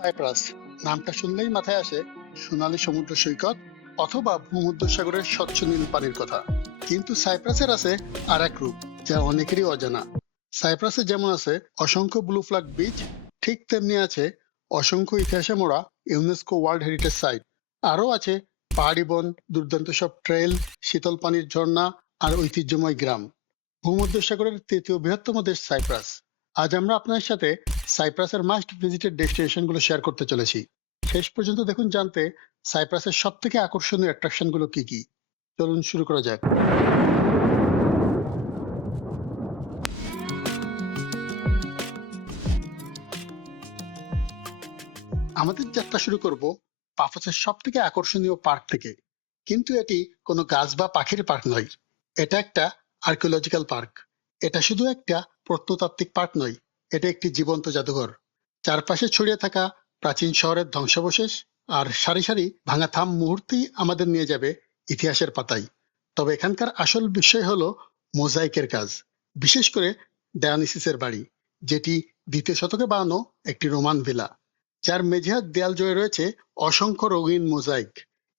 Cypress নামটা শুনলেই মাথায় আসে সোনালী সমুদ্র সৈকত অথবা ভূমধ্যসাগরের স্বচ্ছ নীল পানির কথা। কিন্তু সাইপ্রাসের আছে আর এক রূপ, যা অনেকেরই অজানা। সাইপ্রাসে যেমন আছে অসংখ্য ব্লু ফ্ল্যাগ বিচ ঠিক তেমনি আছে অসংখ্য ইতিহাসে মোড়া ইউনেস্কো ওয়ার্ল্ড হেরিটেজ সাইট আরও আছে পাহাড়ি বন, দুর্দান্ত সব ট্রেল শীতল পানির ঝর্ণা আর ঐতিহ্যময় গ্রাম। ভূমধ্যসাগরের তৃতীয় বৃহত্তম দেশ সাইপ্রাস আজ আমরা আপনার সাথে সাইপ্রাসের মাস্ট ভিজিটেড ডেস্টিনেশনগুলো শেয়ার করতে চলেছি। শেষ পর্যন্ত দেখুন, জানতে সাইপ্রাসের সব থেকে আকর্ষণীয় অ্যাট্রাকশনগুলো কি কি? চলুন শুরু করা যাক। আমাদের যাত্রা শুরু করব পাফোসের সব থেকে আকর্ষণীয় পার্ক থেকে। কিন্তু এটি কোনো গাছ বা পাখির পার্ক নয়। এটা একটা আর্কিওলজিক্যাল পার্ক এটা শুধু একটা প্রত্নতাত্ত্বিক পার্ক নয়, এটা একটি জীবন্ত জাদুঘর। চারপাশে ছড়িয়ে থাকা প্রাচীন শহরের ধ্বংসাবশেষ আর সারি সারি ভাঙা থাম মুহূর্তেই আমাদের নিয়ে যাবে ইতিহাসের পাতায়। তবে এখানকার আসল বিষয় হলো মোজাইকের কাজ, বিশেষ করে ডায়ানিসিসের বাড়ি, যেটি দ্বিতীয় শতকে বানানো একটি রোমান ভিলা, যার মেঝেহাত দেয়াল জুড়ে রয়েছে অসংখ্য রঙিন মোজাইক।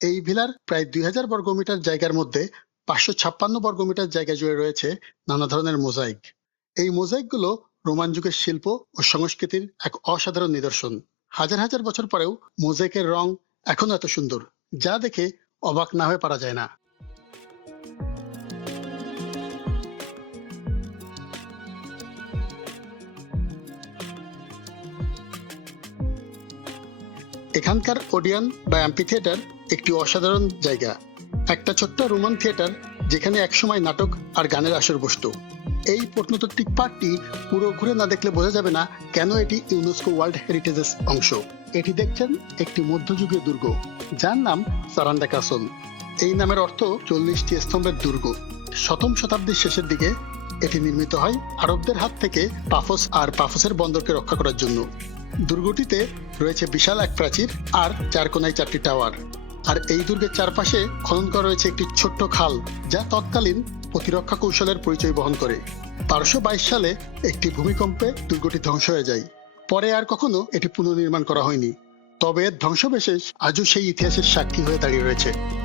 এই ভিলার প্রায় দুই হাজার বর্গমিটার জায়গার মধ্যে পাঁচশো ছাপ্পান্ন বর্গমিটার জায়গা জুড়ে রয়েছে নানা ধরনের মোজাইক। এই মোজাইকগুলো রোমান যুগের শিল্প ও সংস্কৃতির এক অসাধারণ নিদর্শন। হাজার হাজার বছর পরেও মোজাইকের রং এখনও এত সুন্দর, যা দেখে অবাক না হয়ে পারা যায় না। এখানকার ওডিয়ান বা অ্যাম্পি থিয়েটার একটি অসাধারণ জায়গা। একটা ছোট্ট রোমান থিয়েটার যেখানে একসময় নাটক আর গানের আসর বসতো। এই প্রত্নতাত্ত্বিক পার্কটি পুরো ঘুরে না দেখলে বোঝা যাবে না কেন এটি ইউনেস্কো ওয়ার্ল্ড হেরিটেজের অংশ। এটি দেখছেন একটি মধ্যযুগীয় দুর্গ, যার নাম সারান্ডা কাসল। এই নামের অর্থ চল্লিশটি স্তম্ভের দুর্গ। শতম শতাব্দীর শেষের দিকে এটি নির্মিত হয় আরবদের হাত থেকে পাফোস আর পাফোসের বন্দরকে রক্ষা করার জন্য। দুর্গটিতে রয়েছে বিশাল এক প্রাচীর আর চার কোনায় চারটি টাওয়ার। আর এই দুর্গের চারপাশে খনন করা রয়েছে একটি ছোট্ট খাল, যা তৎকালীন প্রতিরক্ষা কৌশলের পরিচয় বহন করে। বারোশো বাইশ সালে একটি ভূমিকম্পে দুর্গটি ধ্বংস হয়ে যায়। পরে আর কখনো এটি পুনর্নির্মাণ করা হয়নি। তবে এর ধ্বংসবিশেষ আজও সেই ইতিহাসের সাক্ষী হয়ে দাঁড়িয়ে রয়েছে।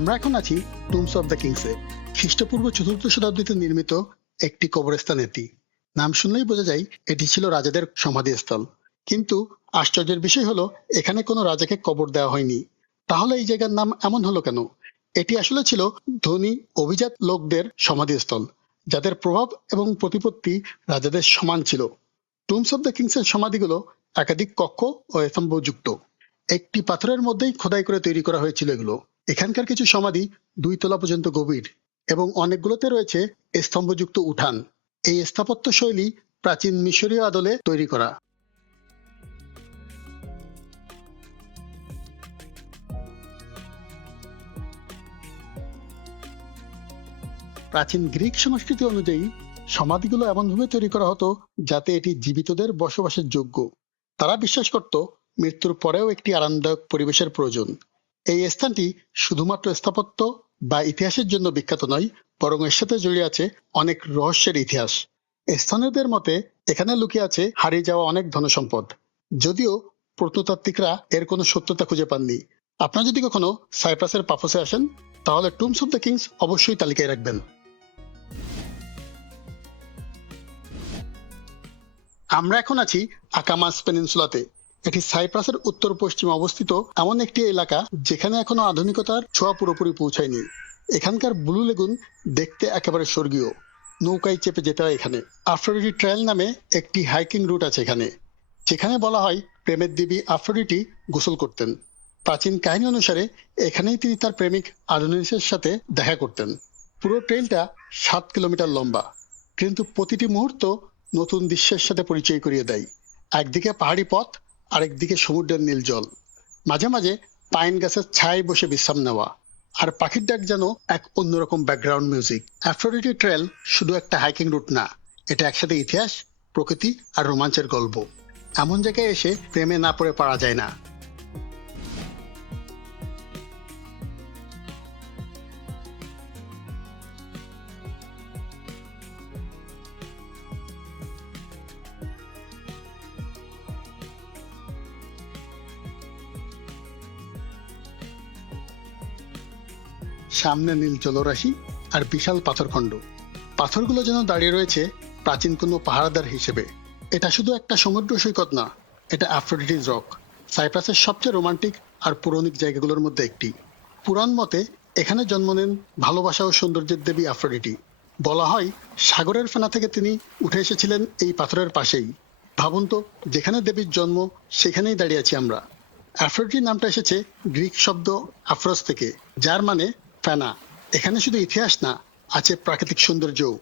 আমরা এখন আছি টুমস অফ দ্য কিংসে খ্রিস্টপূর্ব চতুর্থ শতাব্দীতে নির্মিত একটি কবরস্থান এটি। নাম শুনলেই বোঝা যায় এটি ছিল রাজাদের সমাধিস্থল। কিন্তু আশ্চর্যের বিষয় হলো, এখানে কোনো রাজাকে কবর দেওয়া হয়নি। তাহলে এই জায়গার নাম এমন হলো কেন? এটি আসলে ছিল ধনী, অভিজাত লোকদের সমাধিস্থল, যাদের প্রভাব এবং প্রতিপত্তি রাজাদের সমান ছিল। টুমস অফ দ্য কিংসের সমাধিগুলো একাধিক কক্ষ ও স্তম্ভযুক্ত একটি পাথরের মধ্যেই খোদাই করে তৈরি করা হয়েছিল এগুলো। এখানকার কিছু সমাধি দুই তলা পর্যন্ত গভীর এবং অনেকগুলোতে রয়েছে স্তম্ভযুক্ত উঠান। এই স্থাপত্য শৈলী প্রাচীন মিশরীয় আদলে তৈরি করা। প্রাচীন গ্রিক সংস্কৃতি অনুযায়ী সমাধিগুলো এমনভাবে তৈরি করা হতো যাতে এটি জীবিতদের বসবাসের যোগ্য। তারা বিশ্বাস করত মৃত্যুর পরেও একটি আরামদায়ক পরিবেশের প্রয়োজন। এই স্থানটি শুধুমাত্র স্থাপত্য বা ইতিহাসের জন্য বিখ্যাত নয়, বরং এর সাথে জড়িয়ে আছে অনেক রহস্যের ইতিহাস। স্থানীয়দের মতে, এখানে লুকিয়ে আছে হারিয়ে যাওয়া অনেক ধনসম্পদ। যদিও প্রত্নতাত্ত্বিকরা এর কোনো সত্যতা খুঁজে পাননি। আপনারা যদি কখনো সাইপ্রাসের পাফোসে আসেন, তাহলে টুমস অফ দ্য কিংস অবশ্যই তালিকায় রাখবেন। আমরা এখন আছি আকামাস পেনিনসুলাতে। এটি সাইপ্রাসের উত্তর পশ্চিমে অবস্থিত এমন একটি এলাকা যেখানে এখনও আধুনিকতার ছোঁয়া পুরোপুরি পৌঁছায়নি। এখানকার ব্লু লেগুন দেখতে একেবারে স্বর্গীয়। নৌকায় চেপে যেতে হয় এখানে। আফ্রোডিটি ট্রায়াল নামে একটি হাইকিং রুট আছে এখানে, যেখানে বলা হয় প্রেমের দেবী আফ্রোডিটি গোসল করতেন। প্রাচীন কাহিনী অনুসারে এখানেই তিনি তার প্রেমিক আদোনিসের সাথে দেখা করতেন। পুরো ট্রেলটা সাত কিলোমিটার লম্বা, কিন্তু প্রতিটি মুহূর্ত নতুন দৃশ্যের সাথে পরিচয় করিয়ে দেয়। একদিকে পাহাড়ি পথ আরেকদিকে সমুদ্রের নীল জল। মাঝে মাঝে পাইন গাছের ছায় বসে বিশ্রাম নেওয়া। আর পাখির ডাক যেন এক অন্যরকম ব্যাকগ্রাউন্ড মিউজিক অ্যাফ্রোডিটি ট্রেল শুধু একটা হাইকিং রুট না, এটা একসাথে ইতিহাস, প্রকৃতি আর রোমাঞ্চের গল্প। এমন জায়গায় এসে প্রেমে না পড়ে পারা যায় না। সামনে নীল জলরাশি আর বিশাল পাথরখণ্ড। পাথরগুলো যেন দাঁড়িয়ে রয়েছে প্রাচীন কোনো পাহারাদার হিসেবে। এটা শুধু একটা সমুদ্র সৈকত না, এটা অ্যাফ্রোডিটিস রক, সাইপ্রাসের সবচেয়ে রোমান্টিক আর পৌরাণিক জায়গাগুলোর মধ্যে একটি। পুরাণ মতে, এখানে জন্ম নেন ভালোবাসা ও সৌন্দর্যের দেবী আফ্রোডিটি। বলা হয়, সাগরের ফেনা থেকে তিনি উঠে এসেছিলেন এই পাথরের পাশেই। ভাবুন তো, যেখানে দেবীর জন্ম, সেখানেই দাঁড়িয়ে আছি আমরা। অ্যাফ্রোডিটি নামটা এসেছে গ্রিক শব্দ আফ্রোস থেকে, যার মানে ফেনা এখানে শুধু ইতিহাস না, আছে প্রাকৃতিক সৌন্দর্যও।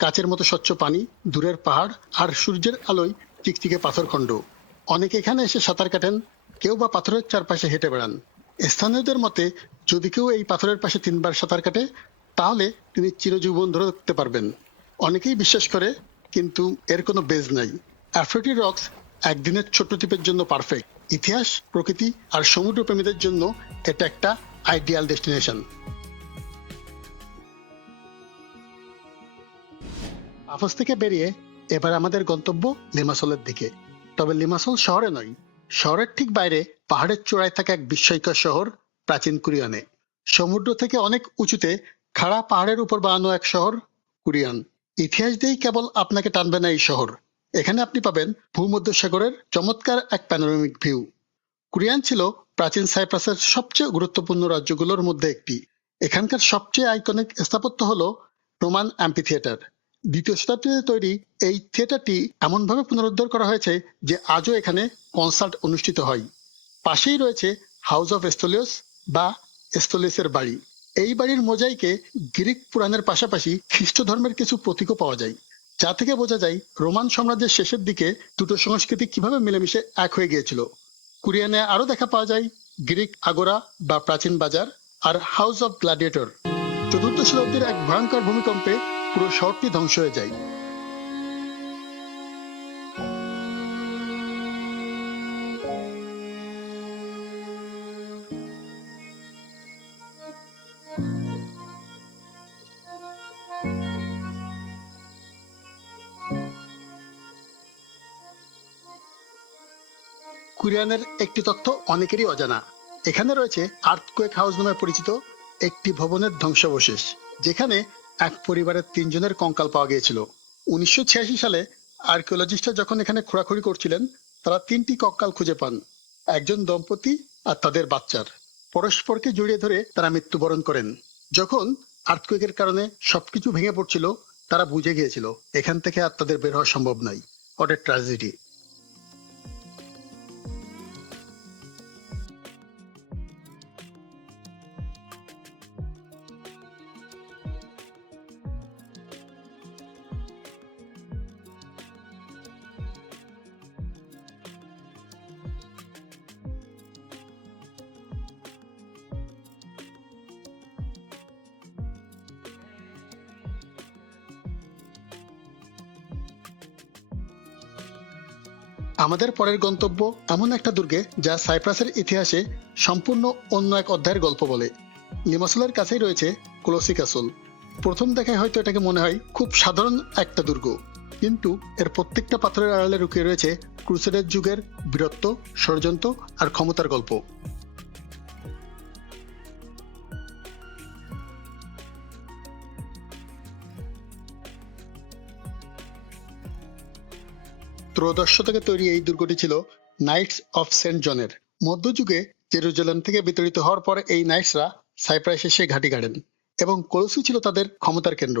কাচের মতো স্বচ্ছ পানি, দূরের পাহাড় আর সূর্যের আলোয় চিকচিকে পাথরখণ্ড অনেকে এখানে এসে সাঁতার কাটেন, কেউ বা পাথরের চারপাশে হেঁটে বেড়ান। স্থানীয়দের মতে, যদি কেউ এই পাথরের পাশে তিনবার সাঁতার কাটে, তাহলে তিনি চিরজীবন ধরে থাকতে পারবেন। অনেকেই বিশ্বাস করে, কিন্তু এর কোনো বেজ নাই। অ্যাফ্রোটি রক্স একদিনের ছোট্ট টিপের জন্য পারফেক্ট। ইতিহাস, প্রকৃতি আর সমুদ্র প্রেমীদের জন্য এটা একটা আইডিয়াল ডেস্টিনেশন। পাফোস থেকে বেরিয়ে এবার আমাদের গন্তব্য লিমাসলের দিকে। তবে লিমাসল শহরে নয়, শহরের ঠিক বাইরে, পাহাড়ের চূড়ায় থাকা এক বিস্ময়কর শহর প্রাচীন কুরিয়ানে। সমুদ্র থেকে অনেক উঁচুতে খাড়া পাহাড়ের উপর বানানো এক শহর কুরিয়ান। ইতিহাস দিয়েই কেবল আপনাকে টানবে না এই শহর। এখানে আপনি পাবেন ভূমধ্যসাগরের চমৎকার এক প্যানোরামিক ভিউ কুরিয়ান ছিল প্রাচীন সাইপ্রাসের সবচেয়ে গুরুত্বপূর্ণ রাজ্যগুলোর মধ্যে একটি। এখানকার সবচেয়ে আইকনিক স্থাপত্য হলো রোমান অ্যাম্পি থিয়েটার দ্বিতীয় শতাব্দীতে তৈরি এই থিয়েটারটি এমনভাবে পুনরুদ্ধার করা হয়েছে যে আজও এখানে কনসার্ট অনুষ্ঠিত হয়। পাশেই রয়েছে হাউস অফ এস্তোলিয়াস বা এস্তোলিয়াসের বাড়ি। এই বাড়ির মোজাইকে গ্রিক পুরাণের পাশাপাশি খ্রিস্ট ধর্মের কিছু প্রতীকও পাওয়া যায়, যা থেকে বোঝা যায় রোমান সাম্রাজ্যের শেষের দিকে দুটো সংস্কৃতি কীভাবে মিলেমিশে এক হয়ে গিয়েছিল। কুরিয়ানে আরও দেখা পাওয়া যায় গ্রিক আগোরা বা প্রাচীন বাজার আর হাউস অফ গ্ল্যাডিয়েটর চতুর্থ শতাব্দীর এক ভয়ঙ্কর ভূমিকম্পে পুরো শহরটি ধ্বংস হয়ে যায়। কুরিয়ানের একটি তথ্য অনেকেরই অজানা। এখানে রয়েছে আর্থকোয়েক হাউস নামে পরিচিত একটি ভবনের ধ্বংসাবশেষ, যেখানে এক পরিবারের তিনজনের কঙ্কাল পাওয়া গিয়েছিল। উনিশশো সালে আর্কিওলজিস্টরা যখন এখানে খোঁড়াখুড়ি করছিলেন, তারা তিনটি কঙ্কাল খুঁজে পান, একজন দম্পতি আর তাদের বাচ্চার। পরস্পরকে জড়িয়ে ধরে তারা মৃত্যুবরণ করেন। যখন আর্থকুয়েকের কারণে সবকিছু ভেঙে পড়ছিল, তারা বুঝে গিয়েছিল, এখান থেকে আর তাদের বের হওয়া সম্ভব নয়। অনেক ট্র্যাজেডি। আমাদের পরের গন্তব্য এমন একটা দুর্গে যা সাইপ্রাসের ইতিহাসে সম্পূর্ণ অন্য এক অধ্যায়ের গল্প বলে। লিমাসুলের কাছেই রয়েছে ক্লোসি কাসল প্রথম দেখায় হয়তো এটাকে মনে হয় খুব সাধারণ একটা দুর্গ। কিন্তু এর প্রত্যেকটা পাথরের আড়ালে লুকিয়ে রয়েছে ক্রুসেডের যুগের বীরত্ব, ষড়যন্ত্র আর ক্ষমতার গল্প। ত্রয়োদশ শতকে তৈরি এই দুর্গটি ছিল নাইটস অফ সেন্ট জনের মধ্যযুগে জেরুজালেম থেকে বিতাড়িত হওয়ার পরে এই নাইটসরা সাইপ্রাসে এসে ঘাঁটি গাড়েন এবং কলসি ছিল তাদের ক্ষমতার কেন্দ্র।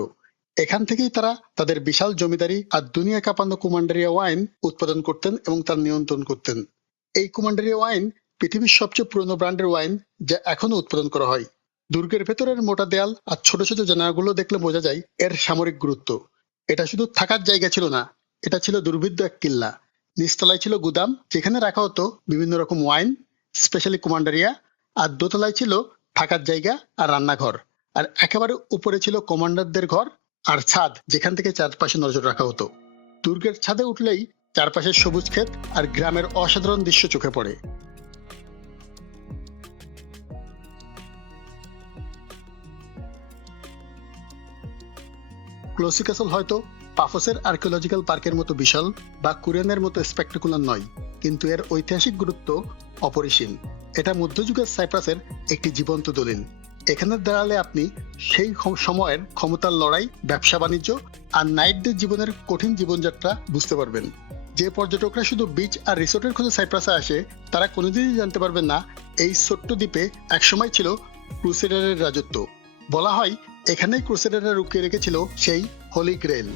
এখান থেকেই তারা তাদের বিশাল জমিদারি আর দুনিয়া কাঁপানো কুমান্ডারিয়া ওয়াইন উৎপাদন করতেন এবং তার নিয়ন্ত্রণ করতেন। এই কুমান্ডারিয়া ওয়াইন পৃথিবীর সবচেয়ে পুরনো ব্র্যান্ডের ওয়াইন যা এখনও উৎপাদন করা হয়। দুর্গের ভেতরের মোটা দেয়াল আর ছোট ছোট জানালাগুলো দেখলে বোঝা যায় এর সামরিক গুরুত্ব। এটা শুধু থাকার জায়গা ছিল না এটা ছিল দুর্ভিদ্য এক কিল্লা। নিচতলায় ছিল গুদাম, যেখানে রাখা হতো বিভিন্ন রকম ওয়াইন, স্পেশালি কুমান্ডারিয়া, আর দোতলায় ছিল থাকার জায়গা আর রান্নাঘর। আর একেবারে উপরে ছিল কমান্ডারদের ঘর আর ছাদ, যেখান থেকে চারপাশে নজর রাখা হতো। দুর্গের ছাদে উঠলেই চারপাশের সবুজ ক্ষেত আর গ্রামের অসাধারণ দৃশ্য চোখে পড়ে। ক্লোসি ক্যাসল হয়তো পাফোসের আর্কিওলজিক্যাল পার্কের মতো বিশাল বা কুরেনের মতো স্পেকটাকুলার নয়, কিন্তু এর ঐতিহাসিক গুরুত্ব অপরিসীম। এটা মধ্যযুগের সাইপ্রাসের একটি জীবন্ত দলিল। এখানে দাঁড়ালে আপনি সেই সময়ের ক্ষমতার লড়াই, ব্যবসা বাণিজ্য আর নাইটদের জীবনের কঠিন জীবনযাত্রা বুঝতে পারবেন। যে পর্যটকরা শুধু বিচ আর রিসোর্টের খোঁজে সাইপ্রাসে আসে, তারা কোনোদিনই জানতে পারবেন না এই ছোট্ট দ্বীপে একসময় ছিল ক্রুসেডারের রাজত্ব। বলা হয়, এখানেই ক্রুসেডাররা রুকিয়ে রেখেছিল সেই হোলি গ্রেল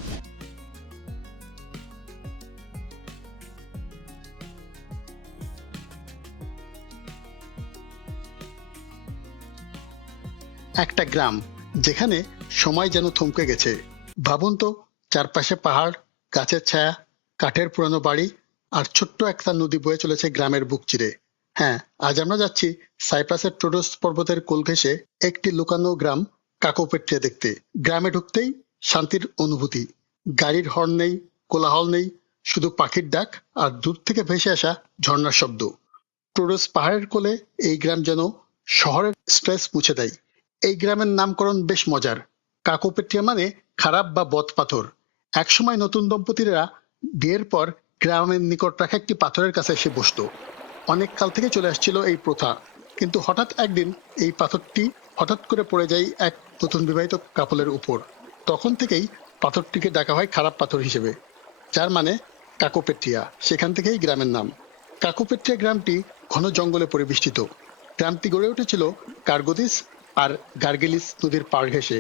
একটা গ্রাম যেখানে সময় যেন থমকে গেছে। ভাবুন তো, চারপাশে পাহাড়, গাছের ছায়া, কাঠের পুরানো বাড়ি আর ছোট্ট একটা নদী বয়ে চলেছে গ্রামের বুক চিরে। হ্যাঁ আজ আমরা যাচ্ছি সাইপ্রাসের টোডোস পর্বতের কোল ঘেঁষে একটি লুকানো গ্রাম কাকোপেট্রিয়া দেখতে। গ্রামে ঢুকতেই শান্তির অনুভূতি। গাড়ির হর্ন নেই, কোলাহল নেই, শুধু পাখির ডাক আর দূর থেকে ভেসে আসা ঝর্ণার শব্দ। টোডোস পাহাড়ের কোলে এই গ্রাম যেন শহরের স্ট্রেস মুছে দেয়। এই গ্রামের নামকরণ বেশ মজার। কাকোপেট্রিয়া মানে খারাপ বা বদ পাথর। একসময় নতুন দম্পতিরা বিয়ের পর গ্রামের নিকট রাখা একটি পাথরের কাছে এসে বসত। অনেক কাল থেকে চলে আসছিল এই প্রথা। কিন্তু হঠাৎ একদিন এই পাথরটি হঠাৎ করে পড়ে যায় এক নতুন বিবাহিত কাপলের উপর। তখন থেকেই পাথরটিকে ডাকা হয় খারাপ পাথর হিসেবে, যার মানে কাকোপেট্রিয়া সেখান থেকেই গ্রামের নাম। কাকোপেট্রিয়া গ্রামটি ঘন জঙ্গলে পরিবেষ্টিত। গ্রামটি গড়ে উঠেছিল কার্গোদিস আর গার্গেলিস নদীর পাড় ঘেঁষে।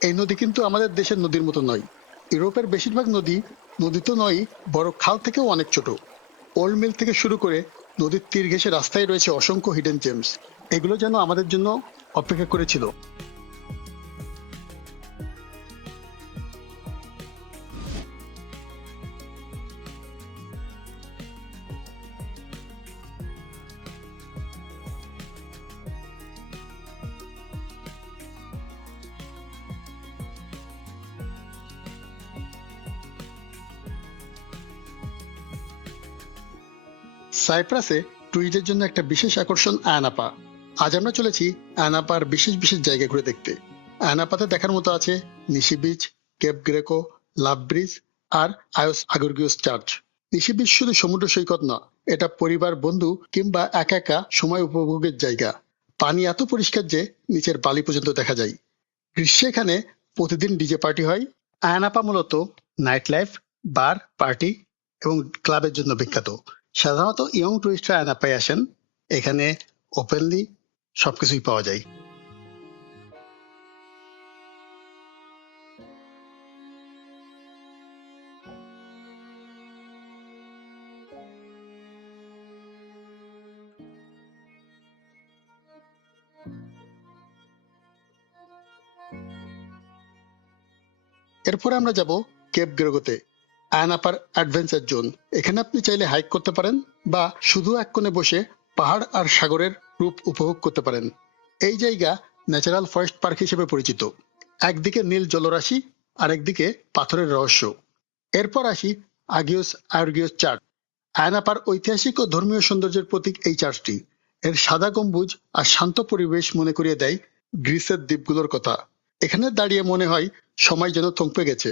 এই নদী কিন্তু আমাদের দেশের নদীর মতো নয়। ইউরোপের বেশিরভাগ নদী নদী তো নয়, বড় খাল থেকেও অনেক ছোট। ওল্ড মিল থেকে শুরু করে নদীর তীর ঘেঁষে রাস্তায় রয়েছে অসংখ্য হিডেন জেমস এগুলো যেন আমাদের জন্য অপেক্ষা করেছিল। সাইপ্রাসে ট্যুরিস্টদের জন্য একটা বিশেষ আকর্ষণ আয়নাপা আজ আমরা চলেছি আয়নাপার বিশেষ বিশেষ জায়গা ঘুরে দেখতে। আয়নাপাতে দেখার মতো আছে Nissi beach, Cape Greco, love bridge আর Ayios Georgios church. Nissi beach শুধু সমুদ্র সৈকত না, এটা পরিবার, বন্ধু কিংবা একা একা সময় উপভোগের জায়গা। পানি এত পরিষ্কার যে নিচের বালি পর্যন্ত দেখা যায়। গ্রীষ্মে এখানে প্রতিদিন ডিজে পার্টি হয়। আয়নাপা মূলত নাইট লাইফ বার, পার্টি এবং ক্লাবের জন্য বিখ্যাত। সাধারণত ইয়ং টুরিস্টরা আয়নাপায় আসেন। এখানে ওপেনলি সবকিছুই পাওয়া যায়। এরপরে আমরা যাব কেপ গ্রেগোতে। আয়নাপার অ্যাডভেঞ্চার জোন এখানে আপনি চাইলে হাইক করতে পারেন বা শুধু এক কোণে বসে পাহাড় আর সাগরের রূপ উপভোগ করতে পারেন। এই জায়গা ন্যাচারাল ফরেস্ট পার্ক হিসেবে পরিচিত। একদিকে নীল জলরাশি আর একদিকে পাথরের রহস্য। এরপর আসি আগিওস আর্গিওস চার্চ আয়নাপার ঐতিহাসিক ও ধর্মীয় সৌন্দর্যের প্রতীক এই চার্চটি। এর সাদা গম্বুজ আর শান্ত পরিবেশ মনে করিয়ে দেয় গ্রিসের দ্বীপগুলোর কথা। এখানে দাঁড়িয়ে মনে হয় সময় যেন থমকে গেছে।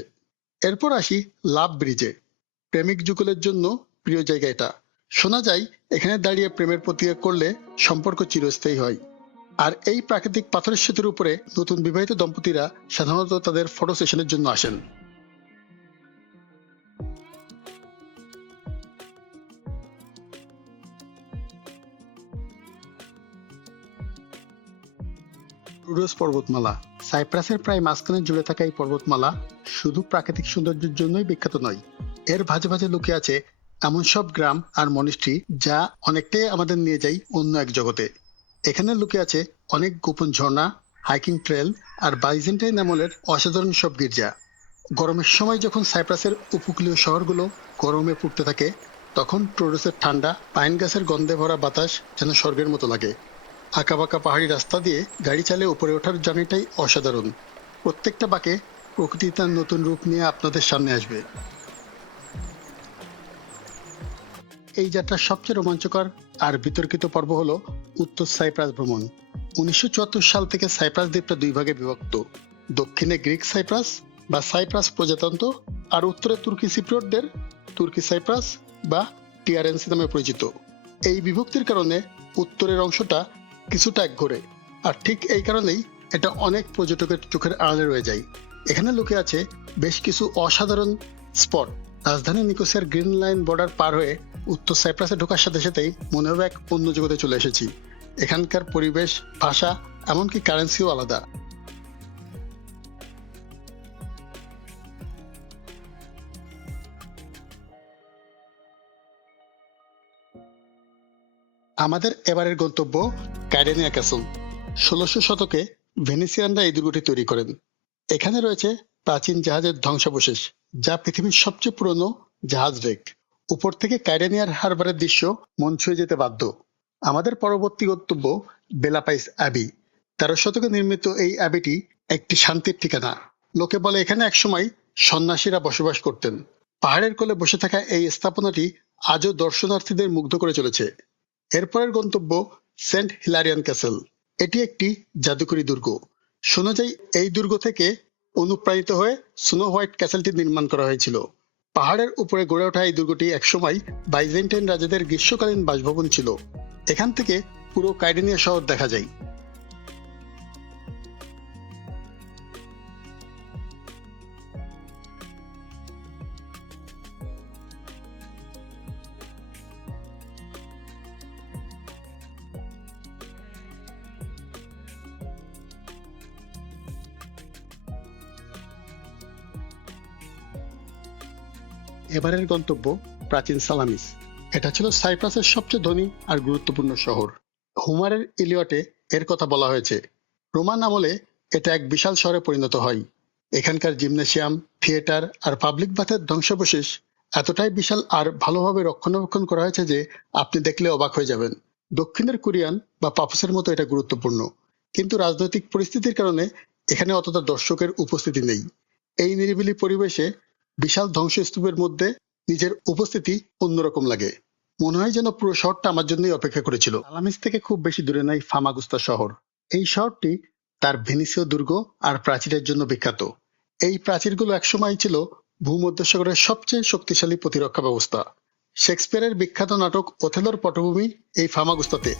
এরপর আসি লাভ ব্রিজে। প্রেমিক যুগলের জন্য প্রিয় জায়গা এটা। শোনা যায়, এখানে দাঁড়িয়ে প্রেমের প্রতিজ্ঞা করলে সম্পর্ক চিরস্থায়ী হয়। আর এই প্রাকৃতিক পাথরের সেতুর উপরে নতুন বিবাহিত দম্পতিরা সাধারণত তাদের ফটো সেশনের জন্য আসেন। টুডোস পর্বতমালা। সাইপ্রাসের প্রায় মাঝখানে জুড়ে থাকা এই পর্বতমালা শুধু প্রাকৃতিক সৌন্দর্যের জন্যই বিখ্যাত নয়। এর ভাজে ভাজে লুকে আছে এমন সব গ্রাম আর মনিস্ট্রি যা অনেকটাই আমাদের নিয়ে যায় অন্য এক জগতে। এখানে লুকে আছে অনেক গোপন ঝর্ণা, হাইকিং ট্রেল আর বাইজেন্টাইন আমলের অসাধারণ সব গির্জা। গরমের সময় যখন সাইপ্রাসের উপকূলীয় শহরগুলো গরমে পুড়তে থাকে, তখন টোরোসের ঠান্ডা পাইন গাছের গন্ধে ভরা বাতাস যেন স্বর্গের মতো লাগে। আঁকাবাঁকা পাহাড়ি রাস্তা দিয়ে গাড়ি চালিয়ে উপরে ওঠার জার্নিটাই অসাধারণ। প্রত্যেকটা বাঁকে প্রকৃতি তার নতুন রূপ নিয়ে আপনাদের সামনে আসবে। এই যাত্রার সবচেয়ে রোমাঞ্চকর আর বিতর্কিত পর্ব হলো উত্তর সাইপ্রাস ভ্রমণ। উনিশশো সাল থেকে সাইপ্রাস দ্বীপটা দুই ভাগে বিভক্ত। দক্ষিণে গ্রিক সাইপ্রাস বা সাইপ্রাস প্রজাতন্ত্র আর উত্তরে তুর্কি সিপ্রিয়টদের তুর্কি সাইপ্রাস বা টিআরএনসি নামে পরিচিত। এই বিভক্তির কারণে উত্তরের অংশটা কিছুটা এক একঘরে আর ঠিক এই কারণেই এটা অনেক পর্যটকের চোখের আড়ালে রয়ে যায়। এখানে লুকে আছে বেশ কিছু অসাধারণ স্পট। রাজধানী নিকোসিয়ার গ্রিন লাইন বর্ডার পার হয়ে উত্তর সাইপ্রাসে ঢোকার সাথে সাথেই মনে হবে এক অন্য জগতে চলে এসেছি। এখানকার পরিবেশ, ভাষা, এমনকি কারেন্সিও আলাদা। আমাদের এবারের গন্তব্য ক্যাডেনিয়া ক্যাসল। ষোলোশো শতকে ভেনিসিয়ানরা এই দুর্গটি তৈরি করেন। এখানে রয়েছে প্রাচীন জাহাজের ধ্বংসাবশেষ, যা পৃথিবীর সবচেয়ে পুরনো জাহাজ রেক। উপর থেকে ক্যাডেনিয়ার হারবারের দৃশ্য মন ছুঁয়ে যেতে বাধ্য। আমাদের পরবর্তী গন্তব্য বেলাপাইস অ্যাবি। তেরো শতকে নির্মিত এই অ্যাবিটি একটি শান্তির ঠিকানা। লোকে বলে এখানে একসময় সন্ন্যাসীরা বসবাস করতেন। পাহাড়ের কোলে বসে থাকা এই স্থাপনাটি আজও দর্শনার্থীদের মুগ্ধ করে চলেছে। এরপরের গন্তব্য সেন্ট হিলারিয়ান ক্যাসেল। এটি একটি জাদুকরী দুর্গ। শোনা যায়, এই দুর্গ থেকে অনুপ্রাণিত হয়ে স্নো হোয়াইট ক্যাসেলটি নির্মাণ করা হয়েছিল। পাহাড়ের উপরে গড়ে ওঠা এই দুর্গটি একসময় বাইজেন্টাইন রাজাদের গ্রীষ্মকালীন বাসভবন ছিল। এখান থেকে পুরো কাইডেনিয়া শহর দেখা যায়। এবারের গন্তব্য প্রাচীন সালামিস এটা ছিল সাইপ্রাসের সবচেয়ে ধনী আর গুরুত্বপূর্ণ শহর। হুমারের ইলিয়টে এর কথা বলা হয়েছে। রোমান আমলে এটা এক বিশাল শহরে পরিণত হয়। এখানকার জিমনেশিয়াম, থিয়েটার আর পাবলিক বাথের ধ্বংসাবশেষ এতটাই বিশাল আর ভালোভাবে রক্ষণাবেক্ষণ করা হয়েছে যে আপনি দেখলে অবাক হয়ে যাবেন। দক্ষিণের কোরিয়ান বা পাপুসের মতো এটা গুরুত্বপূর্ণ। কিন্তু রাজনৈতিক পরিস্থিতির কারণে এখানে অতটা দর্শকের উপস্থিতি নেই। এই নিরিবিলি পরিবেশে বিশাল ধ্বংসস্তূপের মধ্যে নিজের উপস্থিতি অন্যরকম লাগে। মনে হয় যেন পুরো শহরটা আমার জন্যই অপেক্ষা করেছিল। আলামিস থেকে খুব বেশি দূরে নাই ফামাগুস্তা শহর। এই শহরটি তার ভেনিসীয় দুর্গ আর প্রাচীরের জন্য বিখ্যাত। এই প্রাচীরগুলো একসময় ছিল ভূমধ্যসাগরের সবচেয়ে শক্তিশালী প্রতিরক্ষা ব্যবস্থা। শেক্সপিয়ারের বিখ্যাত নাটক ওথেলোর পটভূমি এই ফামাগুস্তাতে।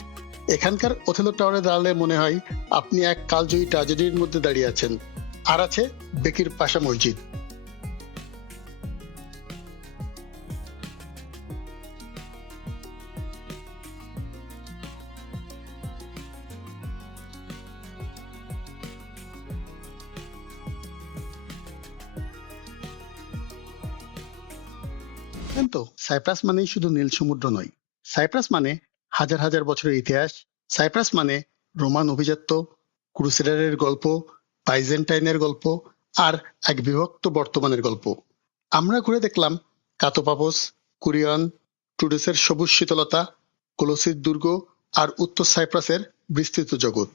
এখানকার ওথেলো টাওয়ারে দাঁড়ালে মনে হয় আপনি এক কালজয়ী ট্রাজেডির মধ্যে দাঁড়িয়ে আছেন। আর আছে বেকির পাশা মসজিদ। জানেন তো, সাইপ্রাস মানেই শুধু নীল সমুদ্র নয়। সাইপ্রাস মানে হাজার হাজার বছরের ইতিহাস। সাইপ্রাস মানে রোমান অভিজাত্য, ক্রুসেডারের গল্প, বাইজেন্টাইনের গল্প আর এক বিভক্ত বর্তমানের গল্প। আমরা ঘুরে দেখলাম কাতোপাপস, কুরিয়ন টুডেসের সবুজ শীতলতা, কলসির দুর্গ আর উত্তর সাইপ্রাসের বিস্তৃত জগৎ।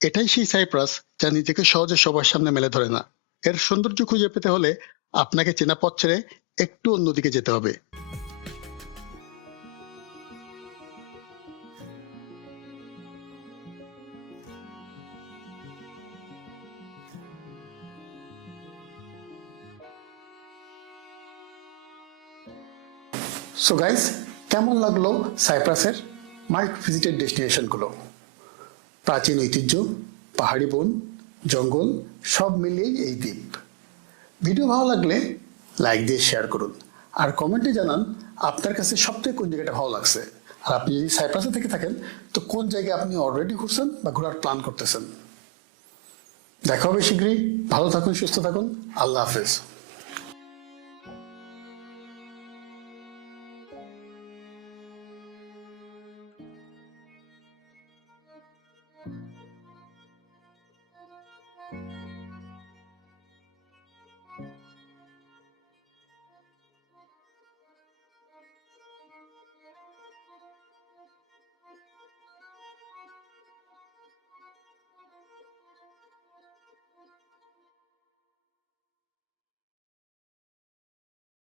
এটাই সেই সাইপ্রাস যা নিজেকে সহজে সবার সামনে মেলে ধরে না। এর সৌন্দর্য খুঁজে পেতে হলে আপনাকে চেনা পথ ছেড়ে একটু অন্যদিকে যেতে হবে। সো গাইস কেমন লাগল সাইপ্রাসের মাল্ট ভিজিটেড ডেস্টিনেশনগুলো প্রাচীন ঐতিহ্য, পাহাড়ি বন, জঙ্গল, সব মিলিয়েই এই দ্বীপ। ভিডিও ভালো লাগলে লাইক দিয়ে শেয়ার করুন। আর কমেন্টে জানান আপনার কাছে সবথেকে কোন জায়গাটা ভালো লাগছে। আর আপনি যদি সাইপ্রাসে থেকে থাকেন, তো কোন জায়গায় আপনি অলরেডি ঘুরছেন বা ঘোরার প্ল্যান করতেছেন? দেখা হবে শীঘ্রই। ভালো থাকুন, সুস্থ থাকুন। আল্লাহ হাফেজ।